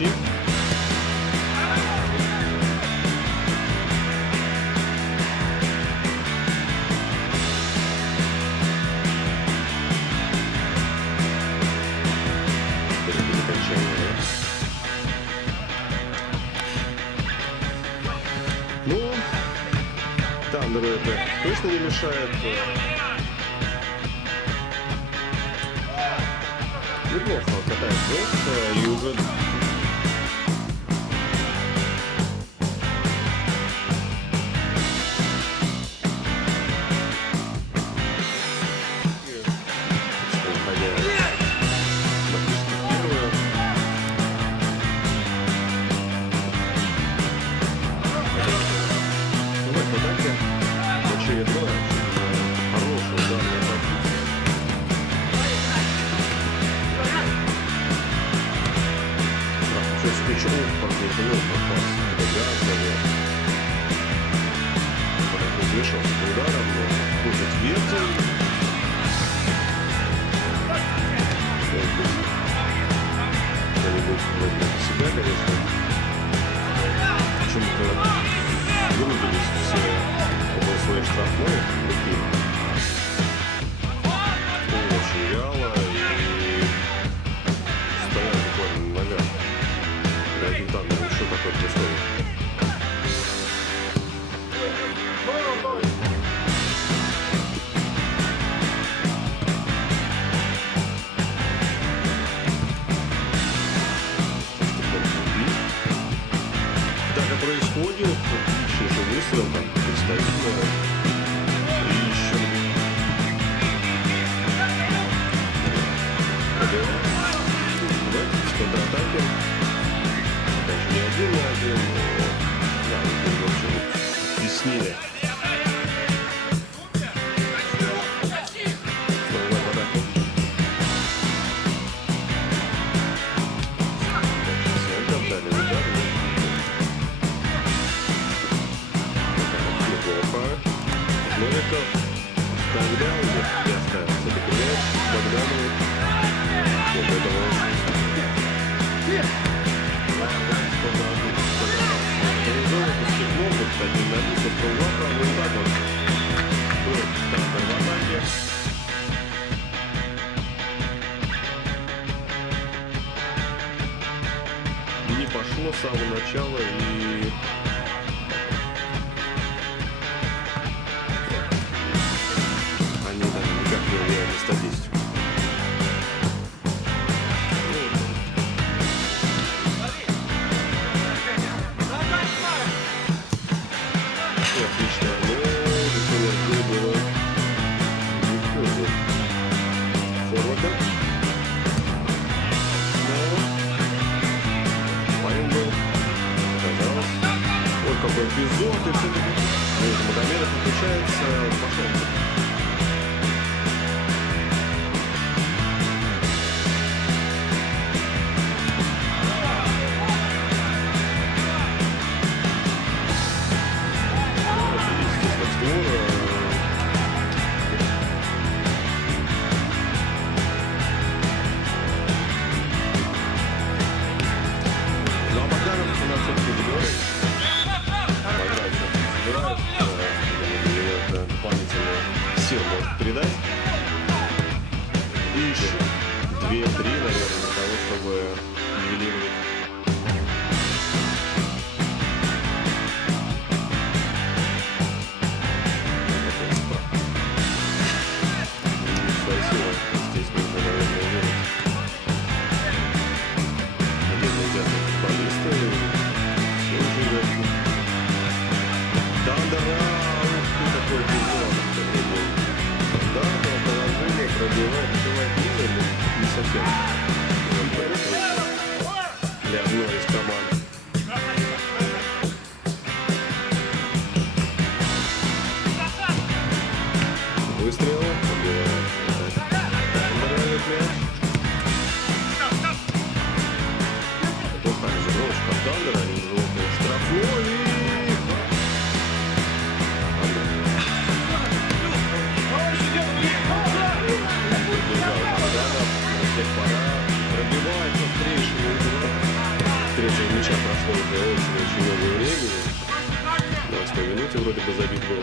мячи. Ну, Тандеру это точно не мешает. Неплохо катает Вест и уже... Почему подвигнул попас? Вмешался с ударом, но крутит ветер. Кто-нибудь возьмет на себя, конечно. Почему-то вырубились все около своей штрафной руки. Очень вяло и стоят буквально на ногах. Там что такое происходит? Так и происходит. Еще же выстрел там представительно. И еще. В контратаке. Не один на один, но да, в общем, теснили. Снова в атаку. Центр дали удар. Неплохо. Новиков тогда уже не оставил. Все-таки мяч Богданову. Вот этого один на один, со правый удар, был Тандер в атаке. Не пошло с самого начала и... Они даже никак не влияли на статистику. Отлично, но, например, было не в пользу форварда. Но парень был, казалось. Вот какой эпизод, и все-таки Магомедов включается, пошел. Может передать. И еще 2-3, наверное, для того, чтобы нивелировать. Свои силы здесь нужно, наверное, верить. Отдельно взятые футболисты. Все уже игроки. Тандера! Ух ты, какой эпизод! Да, положение пробивает мимо, не совсем для одной из команд. Выстрел, побивает. Нравится мяч. Плохая разыгрывочка от Тандера, они уже штрафной и... Пробивается встречный. третьего мяча прошло уже очень много времени. На 8 минуте вроде бы забит был.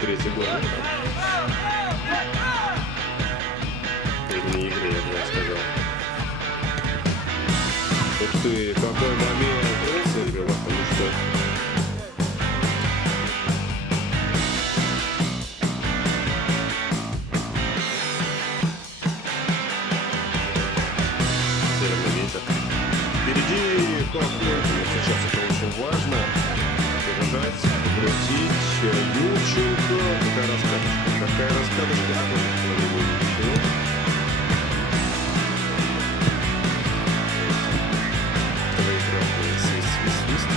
Третий гол. Вне игры, я бы сказал. Ух ты, какой момент Росинга, потому что... Впереди по-прежнему. Сейчас это очень важно. Держать, крутить. Юрченко. Какая раскаточка. Какая раскаточка. Ничего. Свист.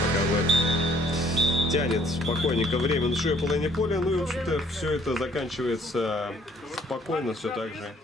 Пока тянет спокойненько время на шею половине поля. Ну и, в общем-то, все это заканчивается спокойно, все так же.